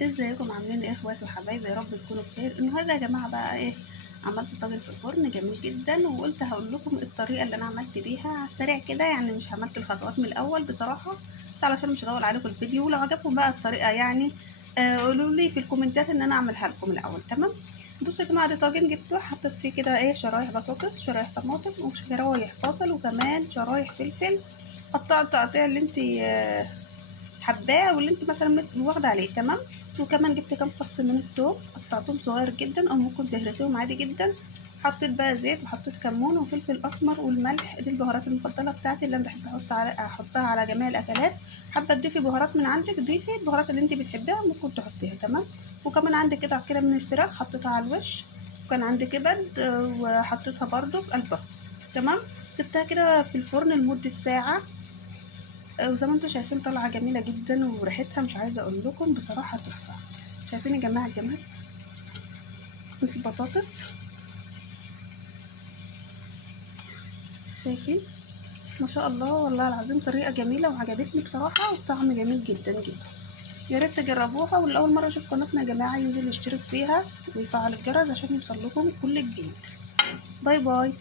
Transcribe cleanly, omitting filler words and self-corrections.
ازيكم عاملين ايه يا اخواتي وحبايبي؟ يا رب تكونوا بخير. النهارده يا جماعه بقى ايه، عملت طاجن في الفرن جميل جدا، وقلت هقول لكم الطريقه اللي انا عملت بيها على السريع كده، يعني مش عملت الخطوات من الاول بصراحه علشان مش هطول عليكم الفيديو. ولو عجبكم بقى الطريقه يعني قولوا لي في الكومنتات ان انا اعملها لكم الاول. تمام. بصوا يا جماعه، ده طاجن جبته حطيت فيه كده ايه، شرايح بطاطس، شرايح طماطم، وشرايح بصل، وكمان شرايح فلفل. قطعت التقطيع اللي انت حباه واللي انت مثلا واخده عليه. تمام. وكمان جبت كام فص من الثوم قطعتهم صغير جدا، او ممكن تهرسيهم عادي جدا. حطيت بقى زيت، وحطيت كمون وفلفل اسمر والملح. دي البهارات المفضله بتاعتي اللي انا بحب احطها على جميع الاكلات. حابه تضيفي بهارات من عندك ضيفي البهارات اللي انت بتحبيها ممكن تحطيها. تمام. وكمان عندي قطع كده من الفراخ حطيتها على الوش، وكان عندي كبد وحطيتها برضو في قلبها. تمام. سبتها كده في الفرن لمده ساعه. وزي ما انتم شايفين طالعه جميله جدا، وريحتها مش عايزه اقول لكم بصراحه تحفه. شايفين يا جماعه الجمال في البطاطس؟ شايفين؟ ما شاء الله، والله العظيم طريقه جميله وعجبتني بصراحه، والطعم جميل جدا جدا. يا ريت تجربوها، واللي اول مره يشوف قناتنا يا جماعه ينزل يشترك فيها ويفعل الجرس عشان يوصل لكم كل جديد. باي باي.